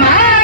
ಮಾಡ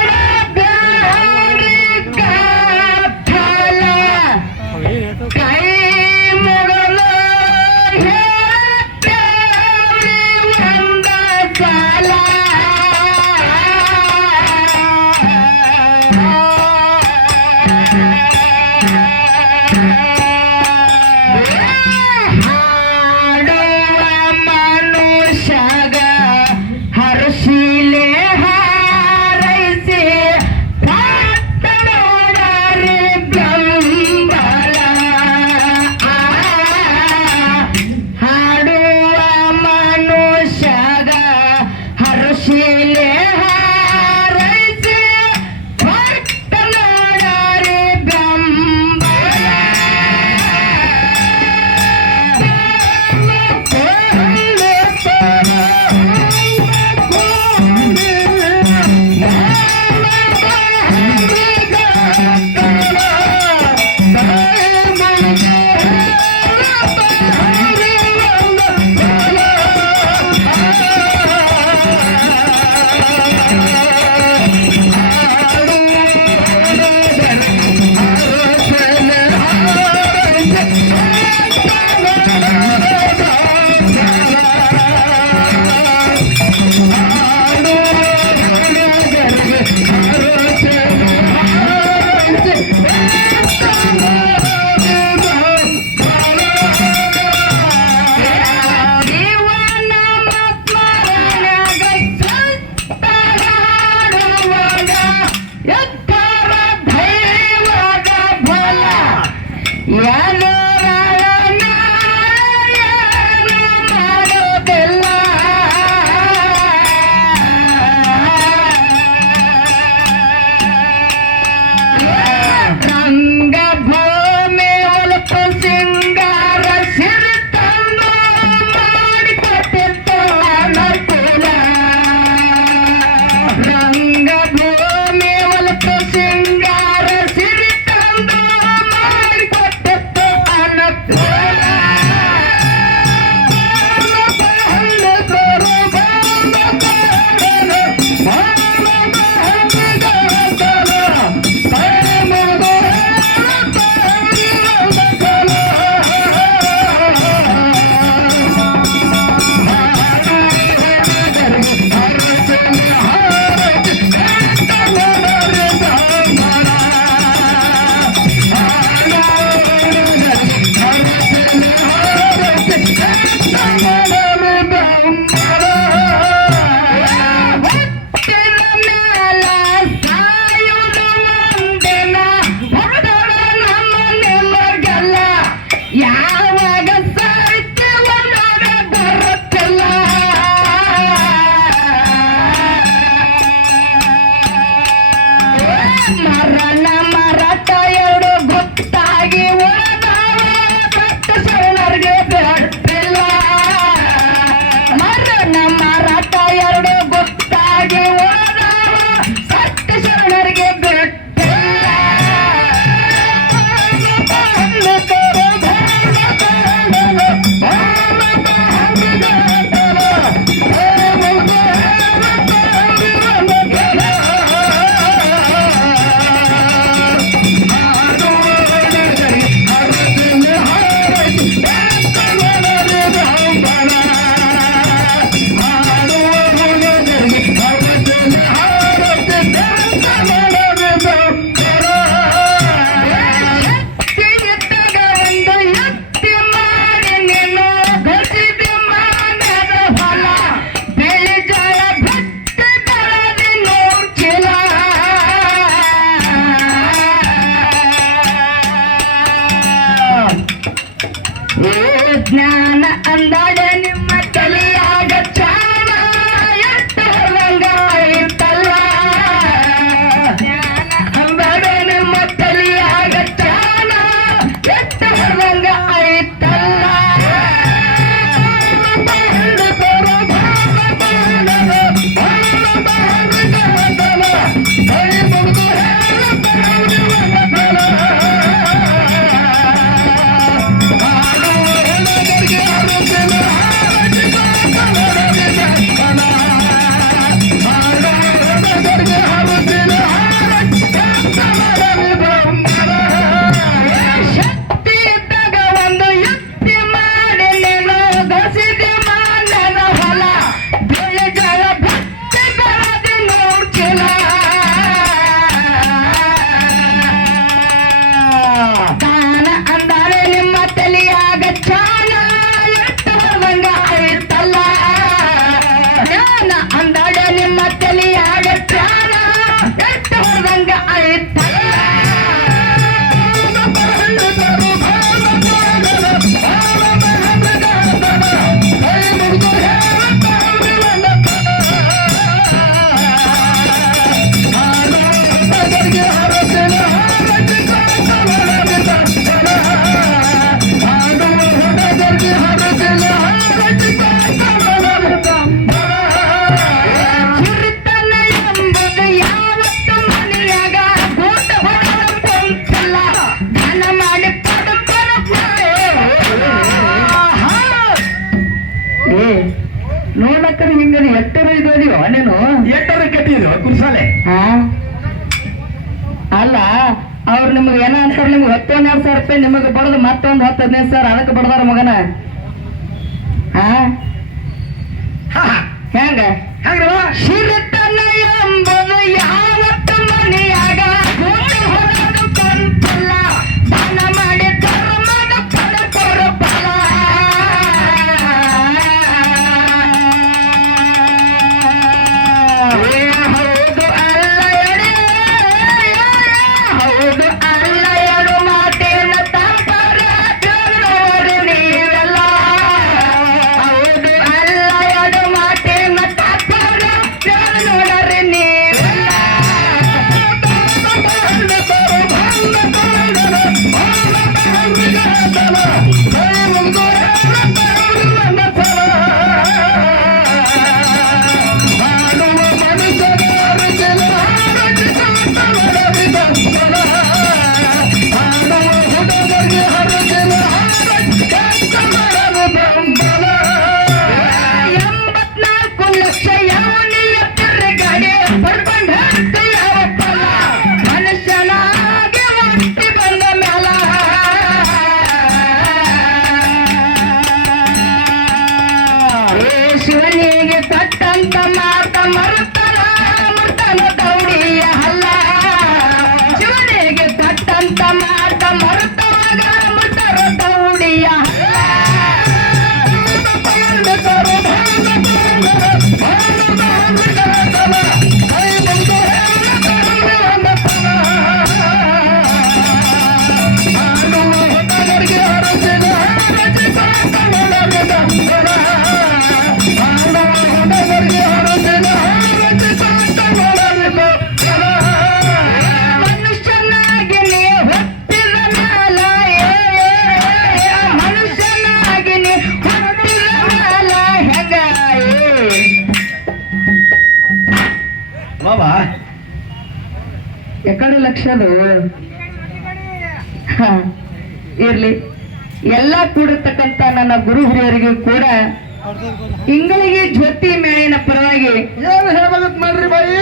ಹಿಂಗದು ಎಟ್ಟರ ಇದು ನೀನು ಎಟ್ಟರ ಕಟ್ಟಿದ್ವು ಕುರ್ಸಾಲೆ. ಅಲ್ಲ ಅವ್ರು ನಿಮ್ಗೆ ಏನ ಅಂತಾರ, ನಿಮ್ಗೆ 10-12 ಸಾವಿರ ರೂಪಾಯಿ ನಿಮಗೆ ಬಡದು ಮತ್ತೊಂದು 10-15 ಸಾವಿರ ಅದಕ್ಕೆ ಬಡದಾರ ಮಗನ. ಹೆಂಗ ಶಿರತನ ಎಂಬುದು ಯಾವತ್ತು ಮನೆಯಾಗ ಹೊರದು ಕಂಪಲ್ಲ ದಾನ ಮಾಡಿ ಧರ್ಮದ ಪಡೆದರ ಫಲ. ಹೌದು ಅಲ್ಲ ಎಡೆ, ಹೌದು ಅಲ್ಲ ಎಡು ಮಾತೇನ ತಪ್ಪರ ನೋಡಿ ನೀವೆಲ್ಲ. ಹೌದು ಅಲ್ಲ ಎಡು ಮಾತೇನ ತಪ್ಪರ ನೋಡ್ರಿ ನೀವೆಲ್ಲ. ಶಿವನಿಗೆ ತಟ್ಟಂತ ಮಾತ ಮರುತ್ತನ ಮುಟ್ಟನ ದೌಡಿಯ ಹಲ್ಲ. ಶಿವನಿಗೆ ತಟ್ಟಂತ ಮಾತ ಮರುತ್ತವಾಗ ಮುಟ್ಟರ ದೌಡಿಯ ಹಲ್ಲ. ಎಕಡೆ ಲಕ್ಷದು ಇರ್ಲಿ. ಎಲ್ಲ ಕೂಡಿರ್ತಕ್ಕಂಥ ನನ್ನ ಗುರು ಹಿರಿಯರಿಗೂ ಕೂಡ ಇಂಗಳಿಗೆ ಜ್ಯೋತಿ ಮೇಳಿನ ಪರವಾಗಿ ಮಾಡ್ರಿ ಬಾಯಿ.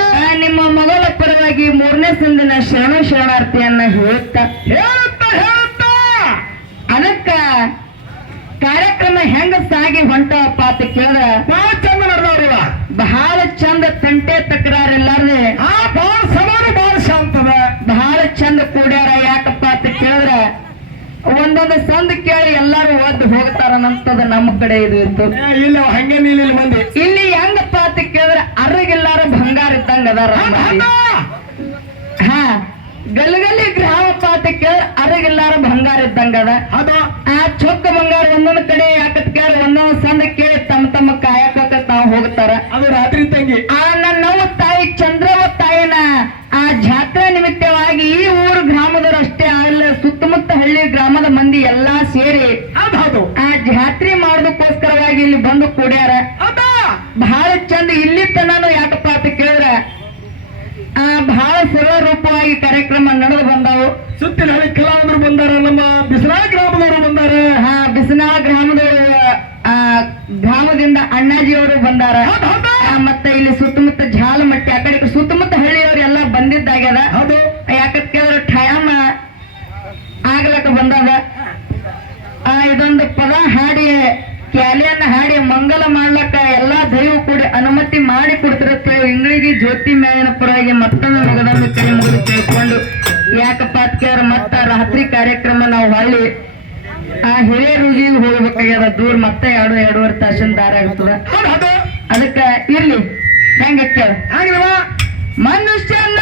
ನಿಮ್ಮ ಮಗಳ ಪರವಾಗಿ 3ನೇ ಸಂದಿನ ಶರಣಾರ್ಥಿಯನ್ನ ಹೇಳುತ್ತಾ ಅದಕ್ಕ ಕಾರ್ಯಕ್ರಮ ಹೆಂಗ ಸಾಗಿ ಹೊಂಟವಪ್ಪ ಅಂತ ಕೇಳಿದ್ರ ಬಹಳ ಚಂದ ನಡೆದವ್ರಿ. ಬಹಳ ಚಂದ ತಂಟೆ ತಕರಾರಿಲ್ಲಾರ್ದೆ ಬಹಳ ಸಮಾನ ಬಹಳ ಶಾಂತದ ಬಹಳ ಚಂದ ಕೂಡ್ಯಾರ. ಯಾಕಪ್ಪ ಅಂತ ಕೇಳಿದ್ರ ಒಂದೊಂದು ಸಂದ ಕೇಳಿ ಎಲ್ಲಾರು ಒದ್ದು ಹೋಗ್ತಾರನಂತದ ನಮ್ಮ ಕಡೆ ಇದು ಇತ್ತು. ಇಲ್ಲ ಹಂಗೆ ಇಲ್ಲಿ ಮಂದಿ ಇಲ್ಲಿ ಹೆಂಗಪ್ಪ ಅಂತ ಕೇಳಿದ್ರ ಅರ್ರಗಿಲ್ಲಾರ ಬಂಗಾರ ಇದ್ದಂಗ ಅದಾರ. ಗಲ್ಗಲ್ಲಿ ಗ್ರಾಮಪ್ಪ ಅಂತ ಕೇಳಿದ್ರ ಅರ್ರಗಿಲ್ಲಾರ ಬಂಗಾರ ಇದ್ದಂಗ ಅದ. ಆ ಚೊಕ್ಕ ಬಂಗಾರ ಒಂದೊಂದ್ ಕಡೆ ಯಾಕತ್ ಕೇಳಿ ಒಂದೊಂದ್ ಸಂದ ಕೇಳಿ ತಮ್ಮ ತಮ್ಮ ಕಾಯಕ ತಾವ್ ಹೋಗ್ತಾರ. ಅದು ರಾತ್ರಿ ತಂಗಿ ನನ್ನವ್ವ ತಾಯಿ ಚಂದ್ರವ ತಾಯಿನ ಆ ಜಾತ್ರೆ ನಿಮಿತ್ತವಾಗಿ ಈ ಊರು ಗ್ರಾಮದವರು ಅಷ್ಟೇ ಅಲ್ಲ, ಸುತ್ತಮುತ್ತ ಹಳ್ಳಿ ಗ್ರಾಮದ ಮಂದಿ ಎಲ್ಲಾ ಸೇರಿ ಆ ಜಾತ್ರೆ ಮಾಡೋದಕ್ಕೋಸ್ಕರವಾಗಿ ಇಲ್ಲಿ ಬಂದು ಕೂಡ್ಯಾರ. ಬಹಳ ಚಂದ ಇಲ್ಲಿ ತನೂ ಯಾಕಪ್ಪ ಅಂತ ಕೇಳಿದ್ರ ಬಹಳ ಸರಳ ರೂಪವಾಗಿ ಕಾರ್ಯಕ್ರಮ ನಡೆದು ಬಂದವು. ಸುತ್ತಿನ ಹಳ್ಳಿ ಕಲಾವಿದರು ಬಂದಾರ, ನಮ್ಮ ಬಿಸನಾಳ ಗ್ರಾಮದವರು ಬಂದಾರ. ಬಿಸನಾಳ ಗ್ರಾಮದಿಂದ ಅಣ್ಣಾಜಿಯವರು ಬಂದಾರ. ಮತ್ತೆ ಇಲ್ಲಿ ಸುತ್ತಮುತ್ತ ಜಾಲಮಟ್ಟಿ ಆ ಕಡೆ ಸುತ್ತಮುತ್ತ ಹಳ್ಳಿಯವರು ಎಲ್ಲ ಬಂದಿದ್ದಾಗ್ಯದ. ಯಾಕಂತ ಕೇಳಿದ್ರೆ ಟೈಮ್ ಆಗ್ಲಕ್ಕ ಬಂದದ. ಇದೊಂದು ಪದ ಹಾಡಿ ಕ್ಯಾಲಿಯನ್ನ ಹಾಡಿ ಮಂಗಲ ಮಾಡ್ಲಕ್ಕ ಎಲ್ಲಾ ದೈವ ಕೂಡ ಅನುಮತಿ ಮಾಡಿ ಕೊಡ್ತಿರತ್ತೇವೆ. ಇಂಗಳಿಗೆ ಜ್ಯೋತಿ ಮೇಳಿನ ಪರವಾಗಿ ಮತ್ತೊಂದು ಮಗದನ್ನು ಕೈ ಮುಗಿದು ಕೇಳ್ಕೊಂಡು ಯಾಕಪ್ಪ ಅಂತ ಕೇಳಿದ್ರೆ ಮತ್ತ ರಾತ್ರಿ ಕಾರ್ಯಕ್ರಮ ನಾವು ಹೊಳ್ಳಿ ಆ ಹಿರಿಯರಿಗೆ ಹೋಗ್ಬೇಕಾಗ್ಯದ ದೂರ ಮತ್ತೆ 2-2.5 ತಾಸಿನ ದಾರಿ ಆಗ್ತದ. ಅದಕ್ಕ ಇರ್ಲಿ ಹೆಂಗ ಕೇಳ ಮನುಷ್ಯನ